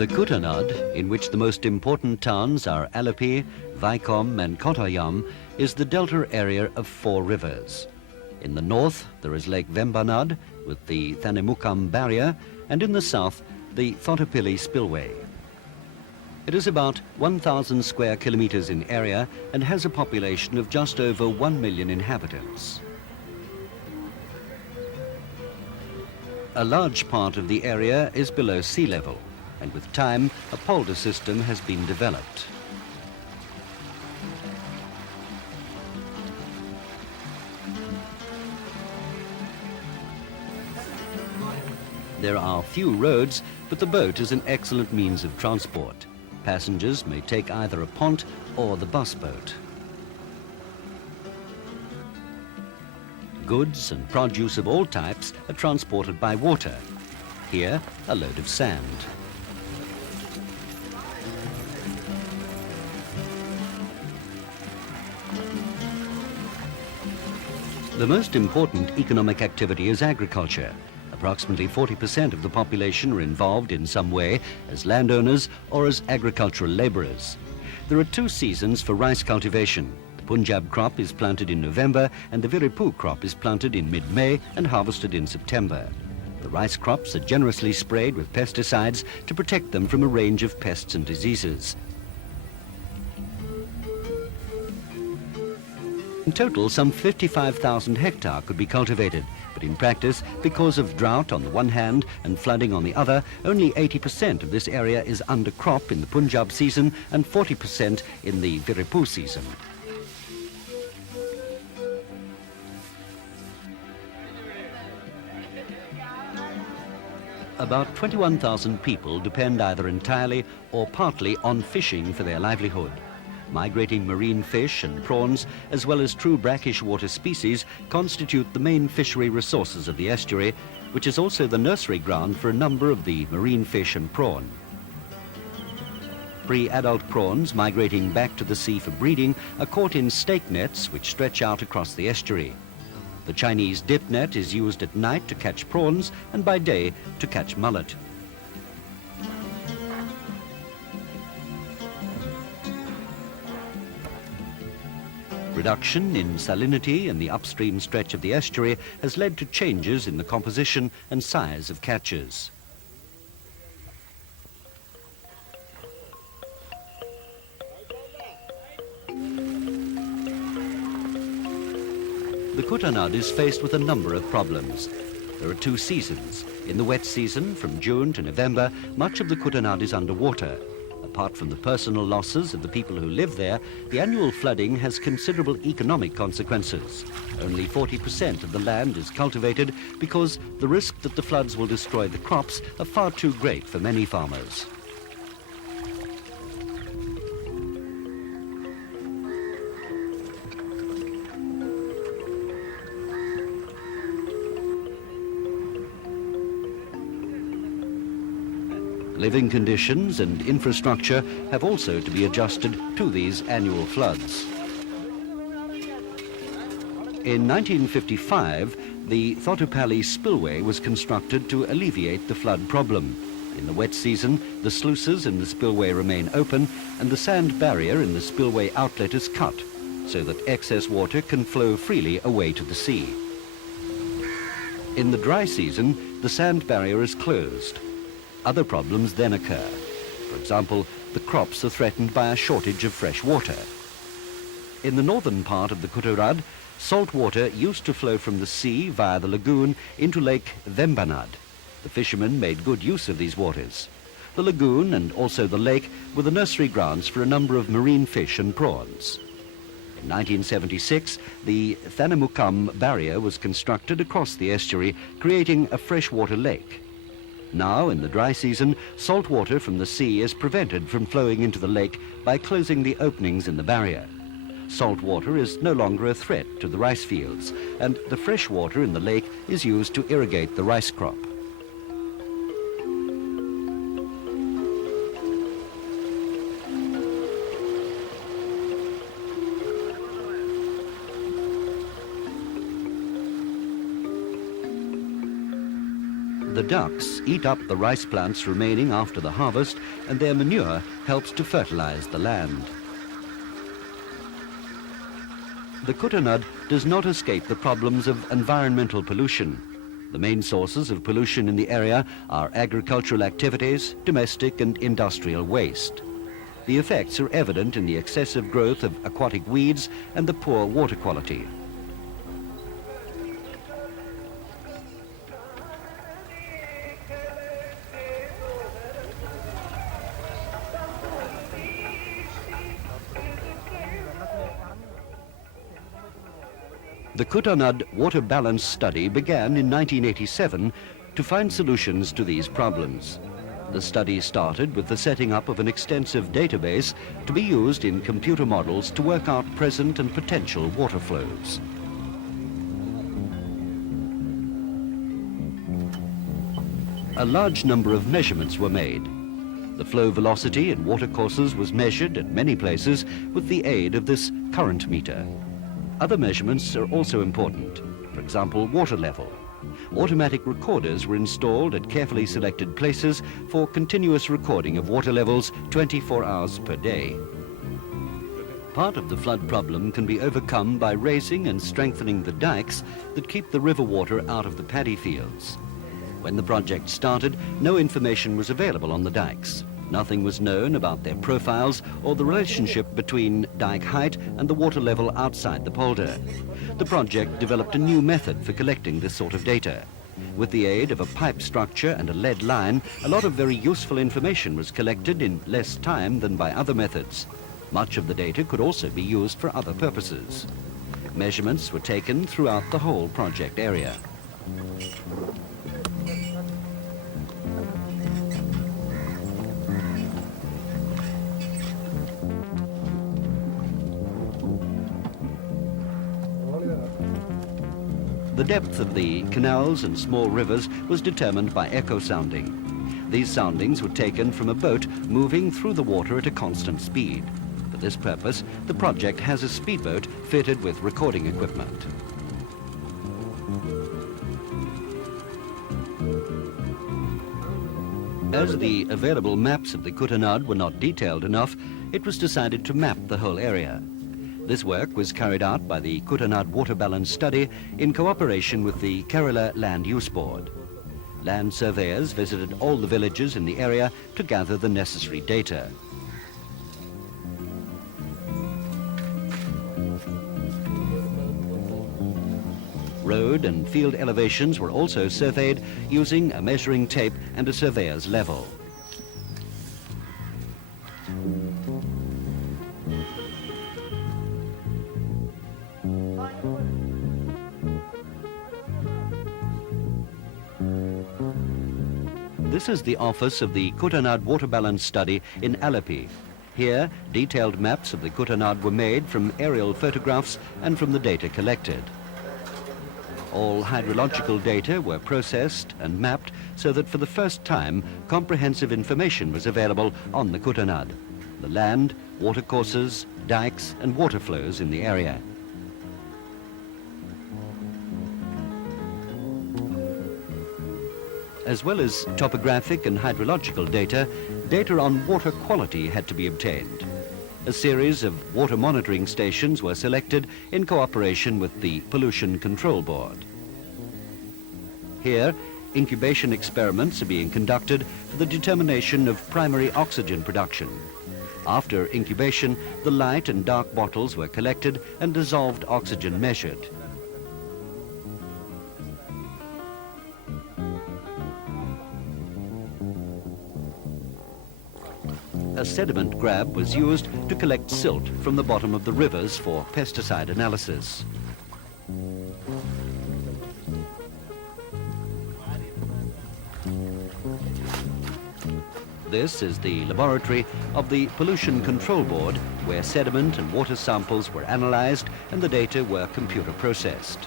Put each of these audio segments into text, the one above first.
The Kuttanad, in which the most important towns are Alleppey, Vaikom and Kottayam, is the delta area of 4 rivers. In the north, there is Lake Vembanad with the Thanemukam barrier, and in the south, the Thottapilly spillway. It is about 1,000 square kilometers in area and has a population of just over 1 million inhabitants. A large part of the area is below sea level, and with time, a polder system has been developed. There are few roads, but the boat is an excellent means of transport. Passengers may take either a pont or the bus boat. Goods and produce of all types are transported by water. Here, a load of sand. The most important economic activity is agriculture. Approximately 40% of the population are involved in some way as landowners or as agricultural laborers. There are 2 seasons for rice cultivation. The Punjab crop is planted in November and the Viripu crop is planted in mid-May and harvested in September. The rice crops are generously sprayed with pesticides to protect them from a range of pests and diseases. In total, some 55,000 hectares could be cultivated, but in practice, because of drought on the one hand and flooding on the other, only 80% of this area is under crop in the Punjab season and 40% in the Viripu season. About 21,000 people depend either entirely or partly on fishing for their livelihood. Migrating marine fish and prawns, as well as true brackish water species, constitute the main fishery resources of the estuary, which is also the nursery ground for a number of the marine fish and prawn. Pre-adult prawns migrating back to the sea for breeding are caught in stake nets which stretch out across the estuary. The Chinese dip net is used at night to catch prawns and by day to catch mullet. Reduction in salinity in the upstream stretch of the estuary has led to changes in the composition and size of catches. The Kuttanad is faced with a number of problems. There are 2 seasons. In the wet season, from June to November, much of the Kuttanad is underwater. Apart from the personal losses of the people who live there, the annual flooding has considerable economic consequences. Only 40% of the land is cultivated because the risk that the floods will destroy the crops are far too great for many farmers. Living conditions and infrastructure have also to be adjusted to these annual floods. In 1955, the Thottapilly spillway was constructed to alleviate the flood problem. In the wet season, the sluices in the spillway remain open and the sand barrier in the spillway outlet is cut so that excess water can flow freely away to the sea. In the dry season, the sand barrier is closed. Other problems then occur. For example, the crops are threatened by a shortage of fresh water. In the northern part of the Kuttanad, salt water used to flow from the sea via the lagoon into Lake Vembanad. The fishermen made good use of these waters. The lagoon and also the lake were the nursery grounds for a number of marine fish and prawns. In 1976, the Thanemukam barrier was constructed across the estuary, creating a freshwater lake. Now, in the dry season, salt water from the sea is prevented from flowing into the lake by closing the openings in the barrier. Salt water is no longer a threat to the rice fields, and the fresh water in the lake is used to irrigate the rice crop. The ducks eat up the rice plants remaining after the harvest, and their manure helps to fertilize the land. The Kutanad does not escape the problems of environmental pollution. The main sources of pollution in the area are agricultural activities, domestic and industrial waste. The effects are evident in the excessive growth of aquatic weeds and the poor water quality. The Kuttanad water balance study began in 1987 to find solutions to these problems. The study started with the setting up of an extensive database to be used in computer models to work out present and potential water flows. A large number of measurements were made. The flow velocity in watercourses was measured at many places with the aid of this current meter. Other measurements are also important. For example, water level. Automatic recorders were installed at carefully selected places for continuous recording of water levels 24 hours per day. Part of the flood problem can be overcome by raising and strengthening the dikes that keep the river water out of the paddy fields. When the project started, no information was available on the dikes. Nothing was known about their profiles or the relationship between dike height and the water level outside the polder. The project developed a new method for collecting this sort of data. With the aid of a pipe structure and a lead line, a lot of very useful information was collected in less time than by other methods. Much of the data could also be used for other purposes. Measurements were taken throughout the whole project area. The depth of the canals and small rivers was determined by echo sounding. These soundings were taken from a boat moving through the water at a constant speed. For this purpose, the project has a speedboat fitted with recording equipment. As the available maps of the Kutanad were not detailed enough, it was decided to map the whole area. This work was carried out by the Kuttanad Water Balance Study in cooperation with the Kerela Land Use Board. Land surveyors visited all the villages in the area to gather the necessary data. Road and field elevations were also surveyed using a measuring tape and a surveyor's level. This is the office of the Kuttanad Water Balance Study in Alleppey. Here, detailed maps of the Kuttanad were made from aerial photographs and from the data collected. All hydrological data were processed and mapped so that for the first time, comprehensive information was available on the Kuttanad, the land, watercourses, dikes and water flows in the area. As well as topographic and hydrological data, data on water quality had to be obtained. A series of water monitoring stations were selected in cooperation with the Pollution Control Board. Here, incubation experiments are being conducted for the determination of primary oxygen production. After incubation, the light and dark bottles were collected and dissolved oxygen measured. A sediment grab was used to collect silt from the bottom of the rivers for pesticide analysis. This is the laboratory of the Pollution Control Board, where sediment and water samples were analyzed and the data were computer processed.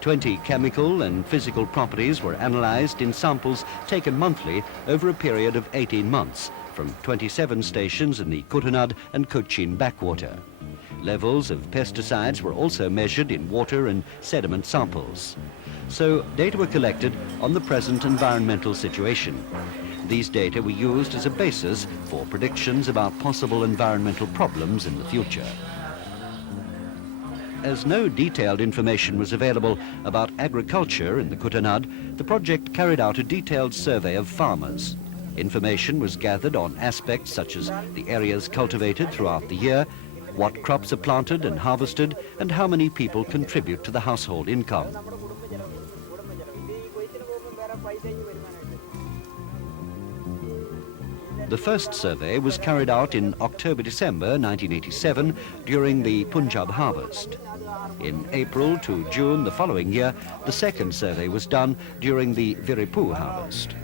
"20 chemical and physical properties were analyzed in samples taken monthly over a period of 18 months from 27 stations in the Kuttanad and Cochin backwater. Levels of pesticides were also measured in water and sediment samples. So data were collected on the present environmental situation. These data were used as a basis for predictions about possible environmental problems in the future. As no detailed information was available about agriculture in the Kutanad, the project carried out a detailed survey of farmers. Information was gathered on aspects such as the areas cultivated throughout the year, what crops are planted and harvested, and how many people contribute to the household income. The first survey was carried out in October-December 1987 during the Punjab harvest. In April to June the following year, the second survey was done during the Viripu harvest.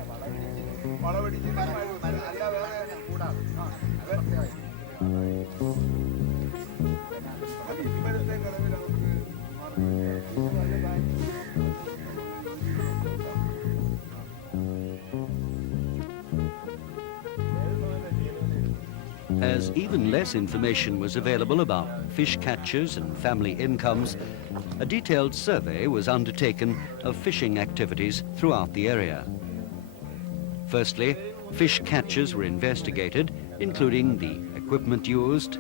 As even less information was available about fish catches and family incomes, a detailed survey was undertaken of fishing activities throughout the area. Firstly, fish catches were investigated, including the equipment used,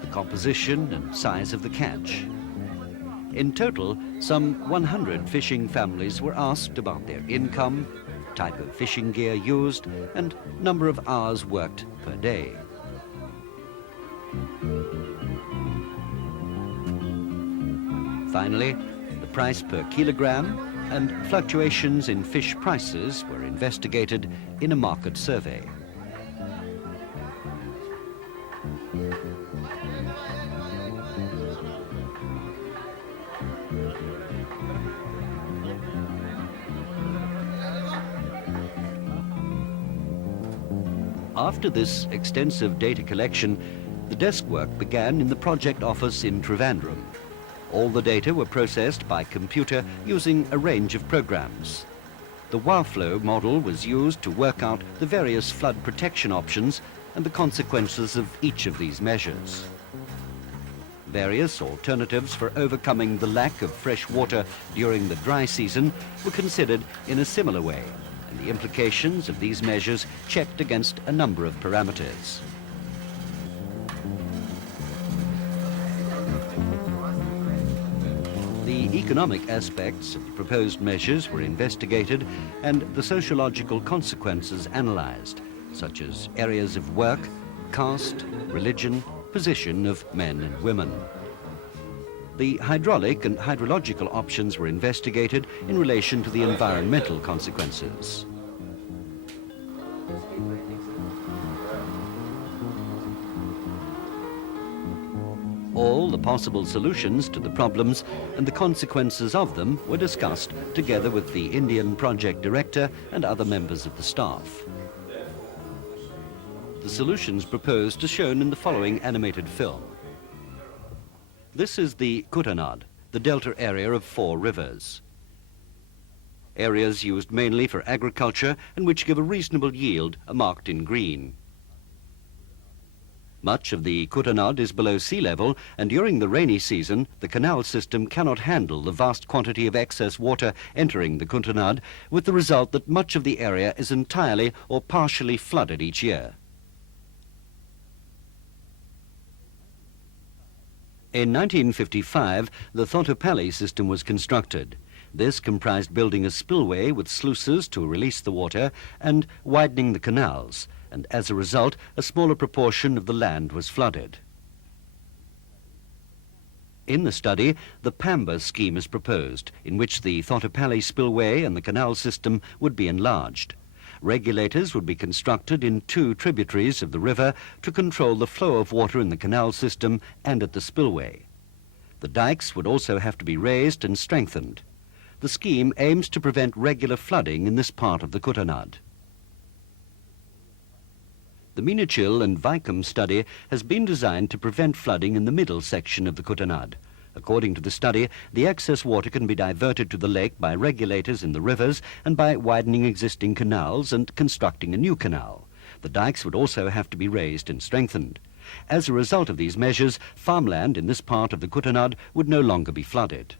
the composition and size of the catch. In total, some 100 fishing families were asked about their income, type of fishing gear used, and number of hours worked per day. Finally, the price per kilogram and fluctuations in fish prices were investigated in a market survey. After this extensive data collection, the desk work began in the project office in Trivandrum. All the data were processed by computer using a range of programs. The WAFlow model was used to work out the various flood protection options and the consequences of each of these measures. Various alternatives for overcoming the lack of fresh water during the dry season were considered in a similar way, and the implications of these measures checked against a number of parameters. The economic aspects of the proposed measures were investigated and the sociological consequences analysed, such as areas of work, caste, religion, position of men and women. The hydraulic and hydrological options were investigated in relation to the environmental consequences. All the possible solutions to the problems and the consequences of them were discussed together with the Indian project director and other members of the staff. The solutions proposed are shown in the following animated film. This is the Kutanad, the delta area of 4 rivers. Areas used mainly for agriculture and which give a reasonable yield are marked in green. Much of the Kuttanad is below sea level, and during the rainy season, the canal system cannot handle the vast quantity of excess water entering the Kuttanad, with the result that much of the area is entirely or partially flooded each year. In 1955, the Thotopalli system was constructed. This comprised building a spillway with sluices to release the water and widening the canals, and as a result, a smaller proportion of the land was flooded. In the study, the Pamba scheme is proposed, in which the Thotopalli spillway and the canal system would be enlarged. Regulators would be constructed in 2 tributaries of the river to control the flow of water in the canal system and at the spillway. The dikes would also have to be raised and strengthened. The scheme aims to prevent regular flooding in this part of the Kuttanad. The Ministerie and Zaken study has been designed to prevent flooding in the middle section of the Kuttanad. According to the study, the excess water can be diverted to the lake by regulators in the rivers and by widening existing canals and constructing a new canal. The dikes would also have to be raised and strengthened. As a result of these measures, farmland in this part of the Kutanad would no longer be flooded.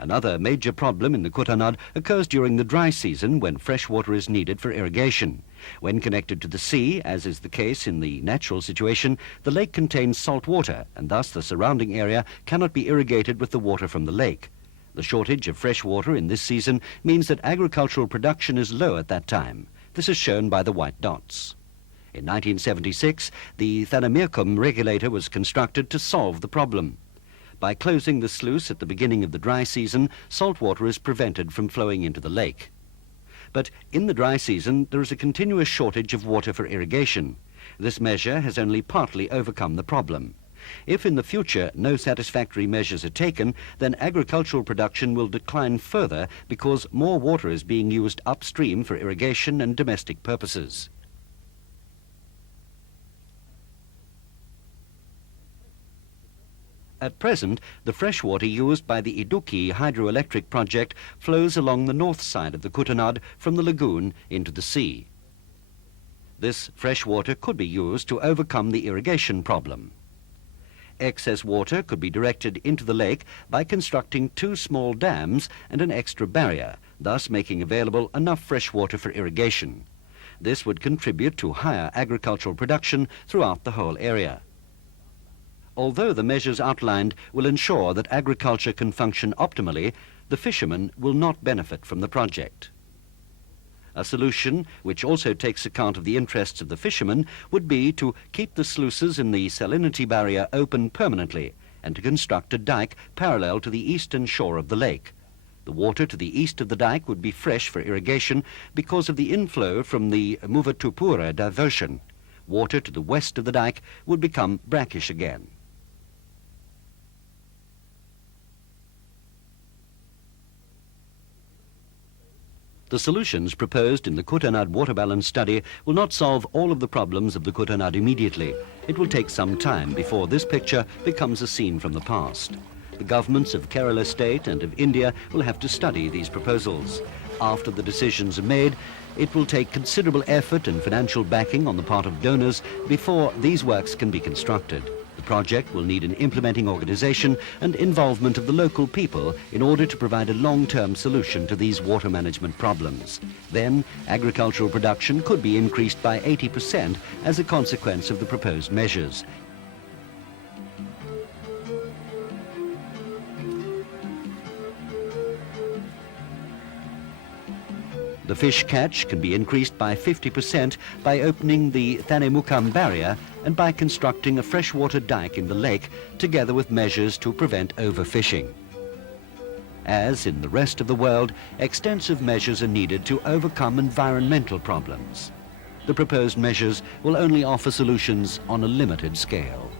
Another major problem in the Kutanad occurs during the dry season when fresh water is needed for irrigation. When connected to the sea, as is the case in the natural situation, the lake contains salt water and thus the surrounding area cannot be irrigated with the water from the lake. The shortage of fresh water in this season means that agricultural production is low at that time. This is shown by the white dots. In 1976, the Thanamirkum regulator was constructed to solve the problem. By closing the sluice at the beginning of the dry season, salt water is prevented from flowing into the lake. But in the dry season, there is a continuous shortage of water for irrigation. This measure has only partly overcome the problem. If in the future no satisfactory measures are taken, then agricultural production will decline further because more water is being used upstream for irrigation and domestic purposes. At present, the fresh water used by the Iduki hydroelectric project flows along the north side of the Kutanad from the lagoon into the sea. This fresh water could be used to overcome the irrigation problem. Excess water could be directed into the lake by constructing 2 small dams and an extra barrier, thus making available enough fresh water for irrigation. This would contribute to higher agricultural production throughout the whole area. Although the measures outlined will ensure that agriculture can function optimally, the fishermen will not benefit from the project. A solution, which also takes account of the interests of the fishermen, would be to keep the sluices in the salinity barrier open permanently and to construct a dike parallel to the eastern shore of the lake. The water to the east of the dike would be fresh for irrigation because of the inflow from the Muvatupura diversion. Water to the west of the dike would become brackish again. The solutions proposed in the Kutanad water balance study will not solve all of the problems of the Kutanad immediately. It will take some time before this picture becomes a scene from the past. The governments of Kerela state and of India will have to study these proposals. After the decisions are made, it will take considerable effort and financial backing on the part of donors before these works can be constructed. The project will need an implementing organization and involvement of the local people in order to provide a long-term solution to these water management problems. Then, agricultural production could be increased by 80% as a consequence of the proposed measures. The fish catch can be increased by 50% by opening the Thanemukam barrier and by constructing a freshwater dike in the lake, together with measures to prevent overfishing. As in the rest of the world, extensive measures are needed to overcome environmental problems. The proposed measures will only offer solutions on a limited scale.